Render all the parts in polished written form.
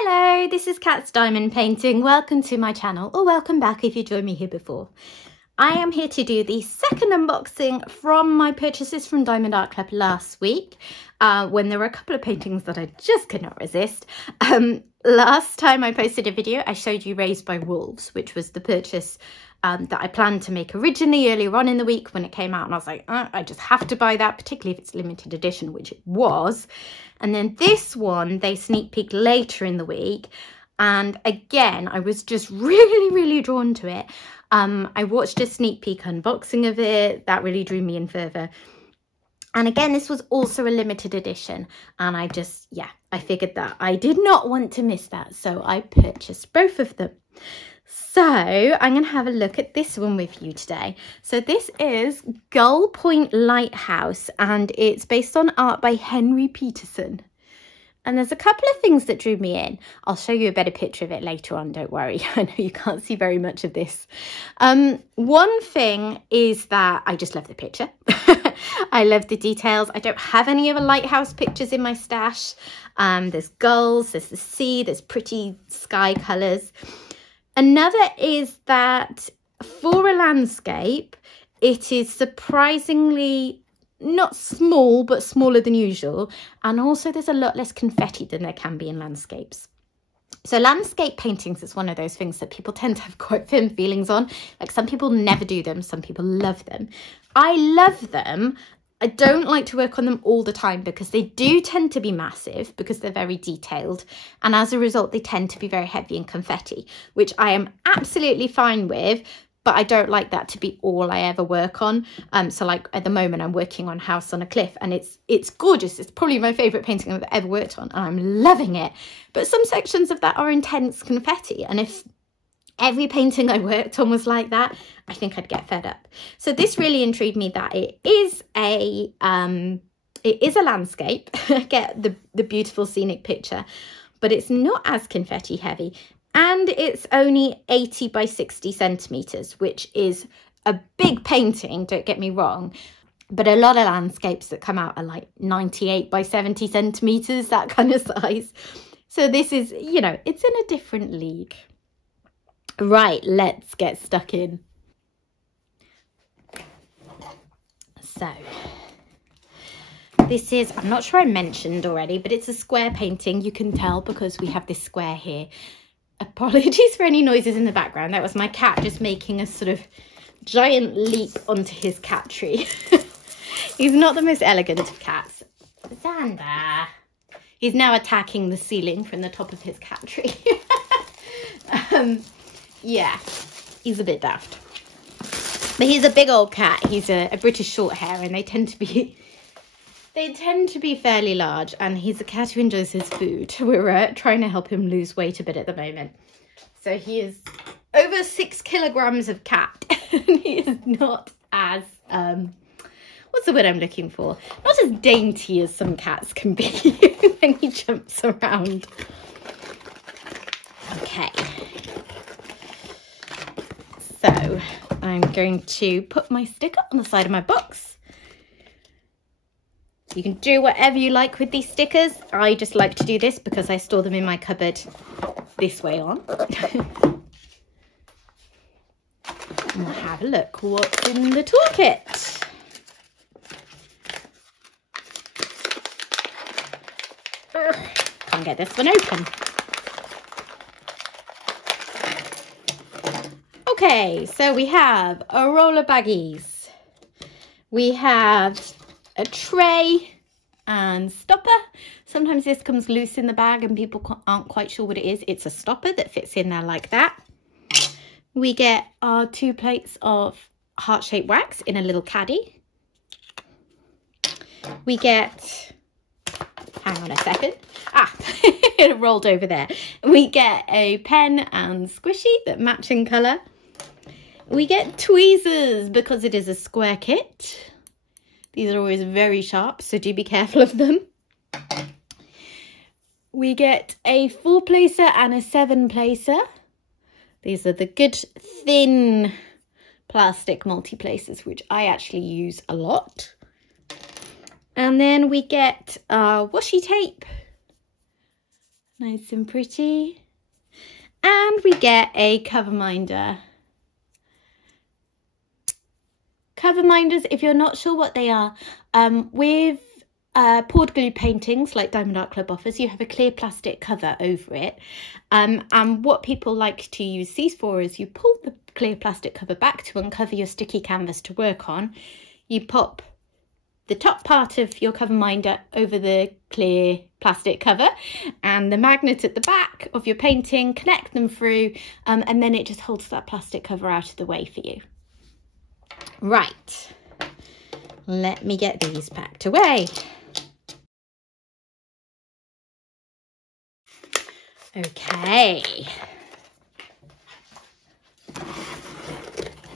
Hello, this is Cat's Diamond Painting. Welcome to my channel, or welcome back if you joined me here before. I am here to do the second unboxing from my purchases from Diamond Art Club last week, when there were a couple of paintings that I just could not resist. Last time I posted a video, I showed you Raised by Wolves, which was the purchase that I planned to make originally earlier on in the week when it came out, and I was like, I just have to buy that, particularly if it's limited edition, which it was. And then this one, they sneak peeked later in the week, and again, I was just really drawn to it. I watched a sneak peek unboxing of it, that really drew me in further. And again, this was also a limited edition, and I figured that I did not want to miss that, so I purchased both of them. So I'm going to have a look at this one with you today. So this is Gull Point Lighthouse, and it's based on art by Henry Peterson. And there's a couple of things that drew me in. I'll show you a better picture of it later on, don't worry. I know you can't see very much of this. One thing is that I just love the picture. I love the details. I don't have any other lighthouse pictures in my stash. There's gulls, there's the sea, there's pretty sky colours. Another is that for a landscape, it is surprisingly not small, but smaller than usual. And also there's a lot less confetti than there can be in landscapes. So landscape paintings is one of those things that people tend to have quite firm feelings on. Like, some people never do them, some people love them. I love them. I don't like to work on them all the time because they do tend to be massive because they're very detailed, and as a result they tend to be very heavy in confetti, which I am absolutely fine with, but I don't like that to be all I ever work on. So like at the moment I'm working on House on a Cliff, and it's gorgeous. It's probably my favourite painting I've ever worked on, and I'm loving it. But some sections of that are intense confetti, and if every painting I worked on was like that, I think I'd get fed up. So this really intrigued me that it is a landscape. I get the beautiful scenic picture, but it's not as confetti heavy, and it's only 80 by 60 centimetres, which is a big painting, don't get me wrong, but a lot of landscapes that come out are like 98 by 70 centimetres, that kind of size. So this is, you know, it's in a different league. Right, let's get stuck in. So, this is, I'm not sure I mentioned already, but it's a square painting. You can tell because we have this square here. Apologies for any noises in the background. That was my cat just making a sort of giant leap onto his cat tree. He's not the most elegant of cats. Xander. He's now attacking the ceiling from the top of his cat tree. Yeah, he's a bit daft. But he's a big old cat. He's a British short hair, and they tend to be fairly large, and he's a cat who enjoys his food. We're trying to help him lose weight a bit at the moment. So he is over 6 kilograms of cat, and he is not as what's the word I'm looking for? Not as dainty as some cats can be when he jumps around. Okay. So I'm going to put my sticker on the side of my box. You can do whatever you like with these stickers. I just like to do this because I store them in my cupboard this way on. And we'll have a look what's in the toolkit. Can't get this one open. Okay, so we have a roll of baggies, we have a tray and stopper. Sometimes this comes loose in the bag and people aren't quite sure what it is. It's a stopper that fits in there like that. We get our 2 plates of heart-shaped wax in a little caddy. We get, hang on a second, it rolled over there. We get a pen and squishy that match in colour. We get tweezers because it is a square kit. These are always very sharp, so do be careful of them. We get a 4-placer and a 7-placer. These are the good thin plastic multi-placers, which I actually use a lot. And then we get washi tape Nice and pretty. And we get a cover minder. Cover minders, if you're not sure what they are, with poured glue paintings like Diamond Art Club offers, you have a clear plastic cover over it. And what people like to use these for is you pull the clear plastic cover back to uncover your sticky canvas to work on. You pop the top part of your cover minder over the clear plastic cover and the magnet at the back of your painting, connect them through, and then it just holds that plastic cover out of the way for you. Right, let me get these packed away. Okay,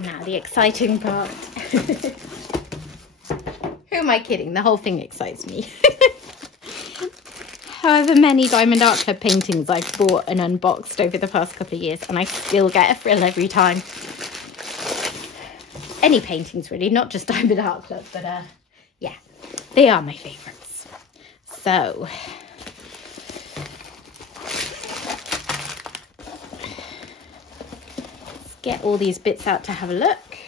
now the exciting part. Who am I kidding? The whole thing excites me. However many Diamond Art Club paintings I've bought and unboxed over the past couple of years, and I still get a thrill every time. Any paintings really, not just Diamond Art Club, but yeah, they are my favourites. So, let's get all these bits out to have a look.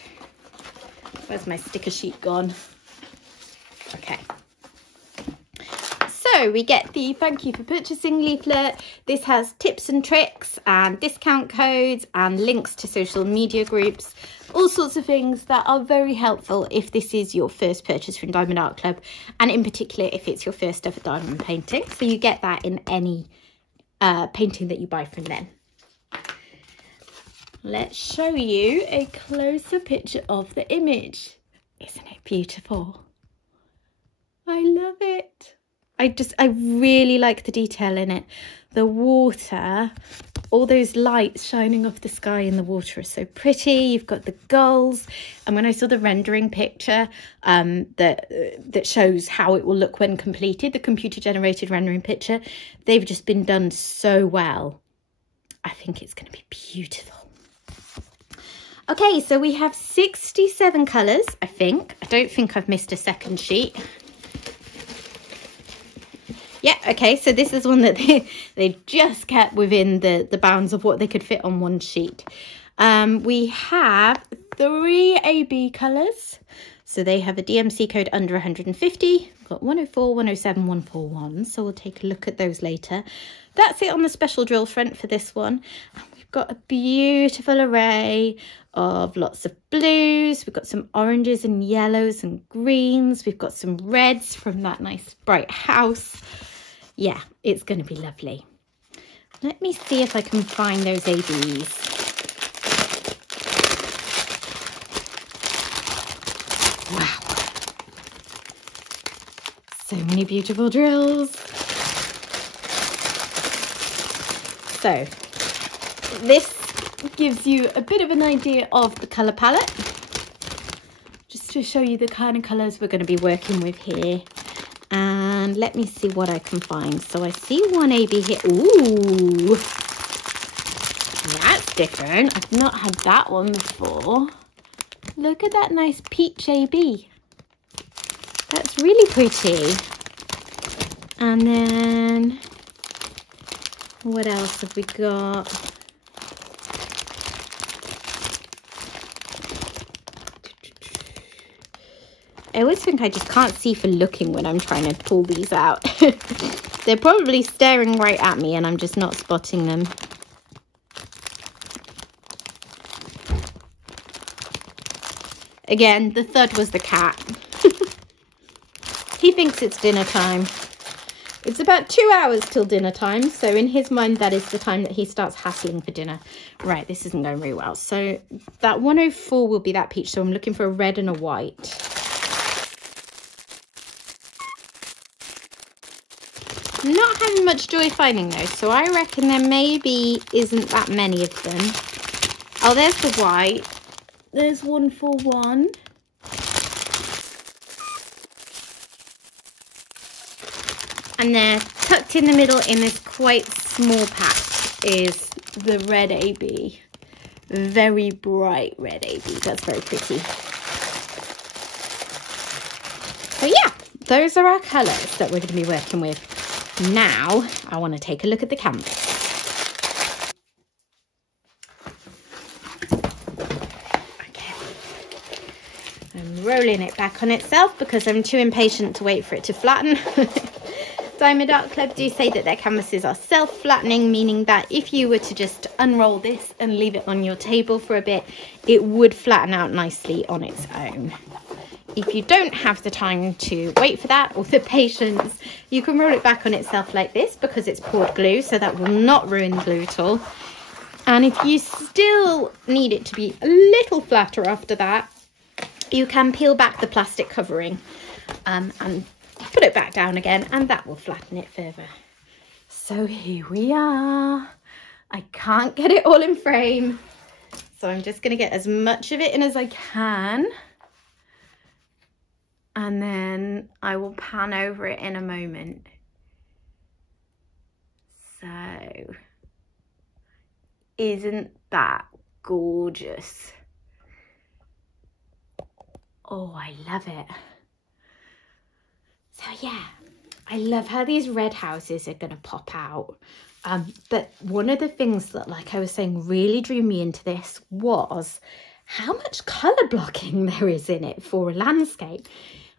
Where's my sticker sheet gone? Okay. So we get the thank you for purchasing leaflet. This has tips and tricks and discount codes and links to social media groups, all sorts of things that are very helpful if this is your first purchase from Diamond Art Club, and in particular if it's your first ever diamond painting. So you get that in any painting that you buy from them. Let's show you a closer picture of the image. Isn't it beautiful? I love it. I really like the detail in it. The water, all those lights shining off the sky in the water are so pretty. You've got the gulls. And when I saw the rendering picture that shows how it will look when completed, the computer generated rendering picture, they've just been done so well. I think it's going to be beautiful. Okay, so we have 67 colours, I think. I don't think I've missed a second sheet. Yeah, okay, so this is one that they've just kept within the bounds of what they could fit on one sheet. We have 3 AB colours. So they have a DMC code under 150. We've got 104, 107, 141. So we'll take a look at those later. That's it on the special drill front for this one. And we've got a beautiful array of lots of blues. We've got some oranges and yellows and greens. We've got some reds from that nice bright house. Yeah, it's going to be lovely. Let me see if I can find those ABs. Wow. So many beautiful drills. So, this gives you a bit of an idea of the colour palette. Just to show you the kind of colours we're going to be working with here. And let me see what I can find. So I see one AB here. Ooh, that's different. I've not had that one before. Look at that nice peach AB. That's really pretty. And then, what else have we got? I always think I just can't see for looking when I'm trying to pull these out. They're probably staring right at me and I'm just not spotting them. Again, the thud was the cat. He thinks it's dinner time. It's about 2 hours till dinner time, so in his mind that is the time that he starts hassling for dinner. Right, this isn't going very well. So that 104 will be that peach, so I'm looking for a red and a white. I'm not having much joy finding those, so I reckon there maybe isn't that many of them. Oh, there's the white. There's 141. And there, tucked in the middle in this quite small patch, is the red AB. Very bright red AB. That's very pretty. So yeah, those are our colours that we're going to be working with. Now I want to take a look at the canvas. Okay, I'm rolling it back on itself because I'm too impatient to wait for it to flatten. Diamond Art Club do say that their canvases are self-flattening, meaning that if you were to just unroll this and leave it on your table for a bit, it would flatten out nicely on its own. If you don't have the time to wait for that or the patience, you can roll it back on itself like this because it's poured glue, so that will not ruin the glue at all. And if you still need it to be a little flatter after that, you can peel back the plastic covering and put it back down again, and that will flatten it further. So here we are. I can't get it all in frame, so I'm just going to get as much of it in as I can. And then I will pan over it in a moment. So, isn't that gorgeous? Oh, I love it. So yeah, I love how these red houses are going to pop out. But one of the things that, like I was saying, really drew me into this was how much colour blocking there is in it for a landscape.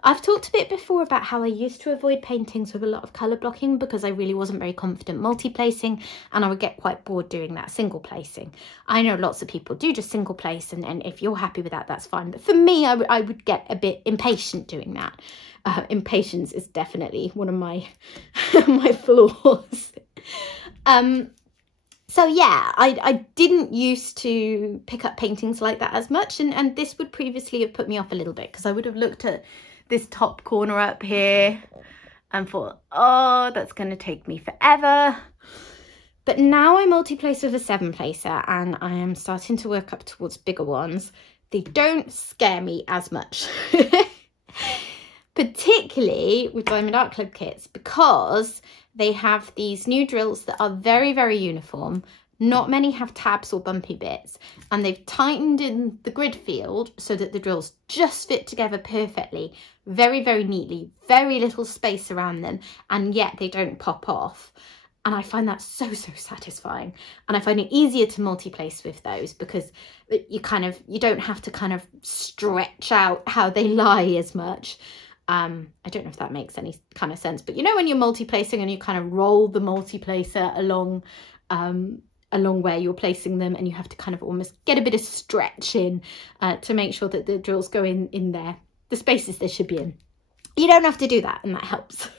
I've talked a bit before about how I used to avoid paintings with a lot of colour blocking because I really wasn't very confident multi-placing, and I would get quite bored doing that single placing. I know lots of people do just single place, and if you're happy with that, that's fine. But for me, I would get a bit impatient doing that. Impatience is definitely one of my my flaws. So yeah, I didn't used to pick up paintings like that as much, and this would previously have put me off a little bit because I would have looked at this top corner up here and thought, oh, that's going to take me forever. But now I multi-place with a 7-placer and I am starting to work up towards bigger ones. They don't scare me as much. Particularly with Diamond Art Club kits, because they have these new drills that are very, very uniform. Not many have tabs or bumpy bits, and they've tightened in the grid field so that the drills just fit together perfectly, very, very neatly, very little space around them, and yet they don't pop off. And I find that so, so satisfying. And I find it easier to multi-place with those because you don't have to kind of stretch out how they lie as much. I don't know if that makes any kind of sense, but you know when you're multi-placing and you kind of roll the multi-placer along where you're placing them, and you have to kind of almost get a bit of stretch in to make sure that the drills go in there, the spaces they should be in. You don't have to do that, and that helps.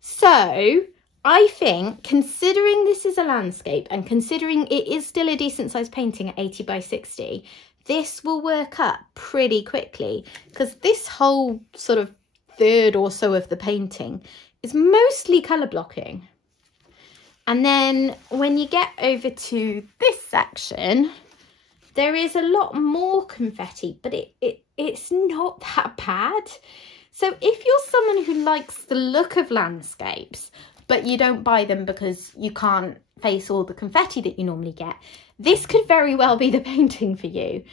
So I think, considering this is a landscape and considering it is still a decent sized painting at 80 by 60, this will work up pretty quickly, because this whole sort of third or so of the painting is mostly colour blocking. And then when you get over to this section, there is a lot more confetti, but it's not that bad. So if you're someone who likes the look of landscapes, but you don't buy them because you can't face all the confetti that you normally get, this could very well be the painting for you.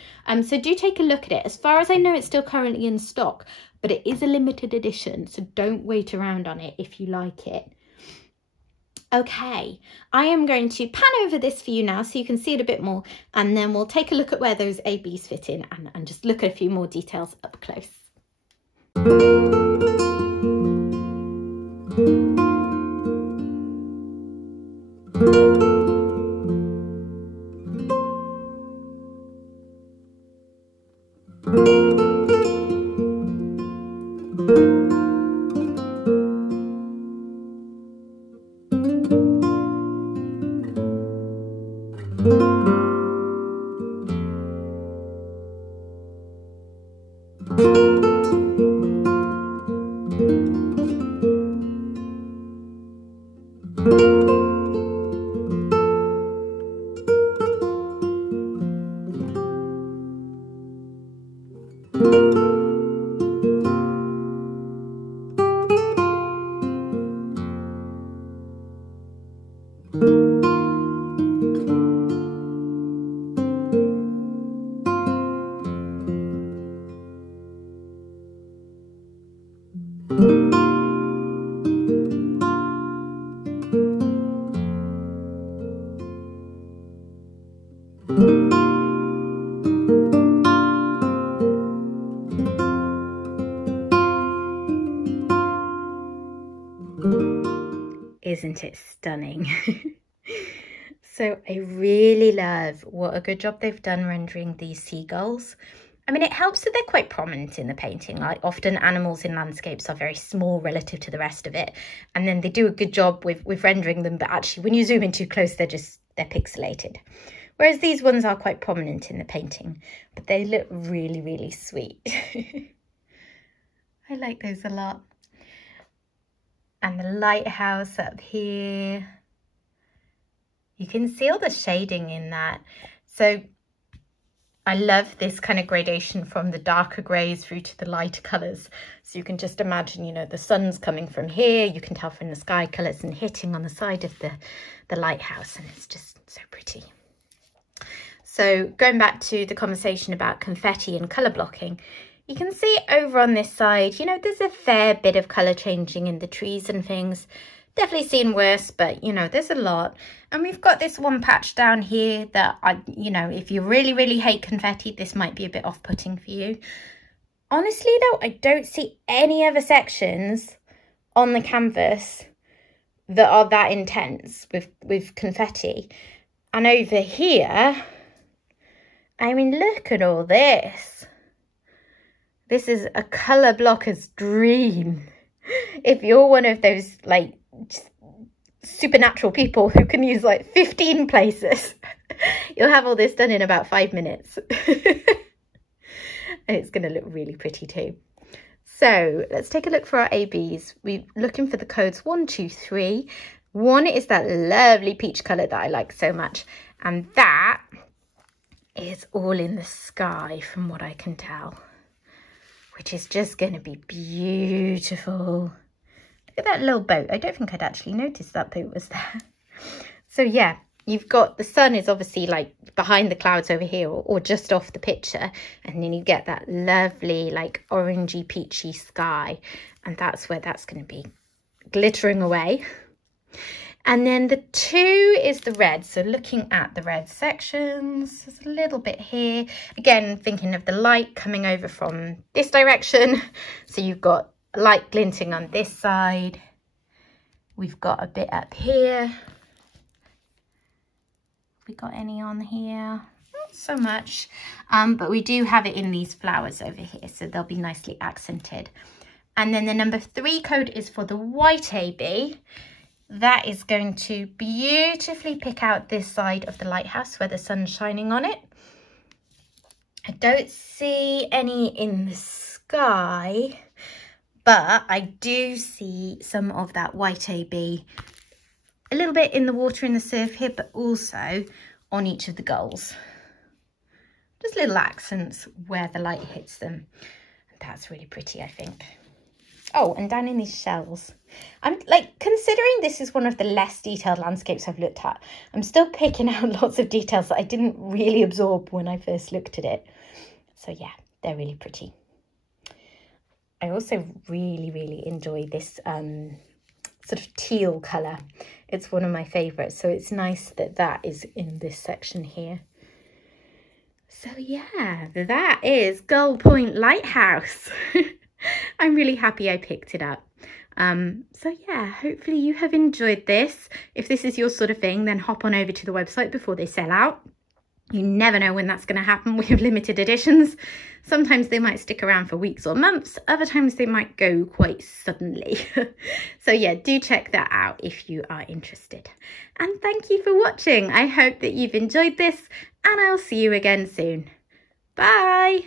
So do take a look at it. As far as I know, it's still currently in stock, but it is a limited edition, so don't wait around on it if you like it. Okay, I am going to pan over this for you now so you can see it a bit more, and then we'll take a look at where those ABs fit in and just look at a few more details up close. isn't it stunning? So I really love what a good job they've done rendering these seagulls. I mean, it helps that they're quite prominent in the painting. Like, often animals in landscapes are very small relative to the rest of it. And then they do a good job with rendering them. But actually, when you zoom in too close, they're pixelated. Whereas these ones are quite prominent in the painting. But they look really, really sweet. I like those a lot. And the lighthouse up here. You can see all the shading in that. So I love this kind of gradation from the darker greys through to the lighter colours. So you can just imagine, you know, the sun's coming from here. You can tell from the sky colours and hitting on the side of the lighthouse. And it's just so pretty. So going back to the conversation about confetti and colour blocking, you can see over on this side, you know, there's a fair bit of colour changing in the trees and things. Definitely seen worse, but, you know, there's a lot. And we've got this one patch down here that, you know, if you really, really hate confetti, this might be a bit off-putting for you. Honestly, though, I don't see any other sections on the canvas that are that intense with confetti. And over here, I mean, look at all this. This is a colour blocker's dream. If you're one of those, like, supernatural people who can use like 15 places, you'll have all this done in about 5 minutes. And it's going to look really pretty too. So let's take a look for our ABs. We're looking for the codes 1, 2, 3. 1 is that lovely peach colour that I like so much. And that is all in the sky from what I can tell, which is just going to be beautiful. Look at that little boat. I don't think I'd actually noticed that boat was there. So yeah, you've got the sun is obviously like behind the clouds over here or just off the picture. And then you get that lovely like orangey peachy sky. And that's where that's going to be glittering away. And then the 2 is the red. So looking at the red sections, there's a little bit here. Again, thinking of the light coming over from this direction. So you've got light glinting on this side. We've got a bit up here. Have we got any on here? Not so much. But we do have it in these flowers over here. So they'll be nicely accented. And then the number 3 code is for the white AB. That is going to beautifully pick out this side of the lighthouse where the sun's shining on it. I don't see any in the sky, but I do see some of that white AB a little bit in the water in the surf here, but also on each of the gulls. Just little accents where the light hits them. And that's really pretty, I think. Oh, and down in these shells. I'm like, considering this is one of the less detailed landscapes I've looked at, I'm still picking out lots of details that I didn't really absorb when I first looked at it. So yeah, they're really pretty. I also really, really enjoy this sort of teal colour. It's one of my favourites. So it's nice that that is in this section here. So yeah, that is Gull Point Lighthouse. I'm really happy I picked it up. So yeah, hopefully you have enjoyed this. If this is your sort of thing, then hop on over to the website before they sell out. You never know when that's going to happen with limited editions. Sometimes they might stick around for weeks or months. Other times they might go quite suddenly. So yeah, do check that out if you are interested. And thank you for watching. I hope that you've enjoyed this and I'll see you again soon. Bye.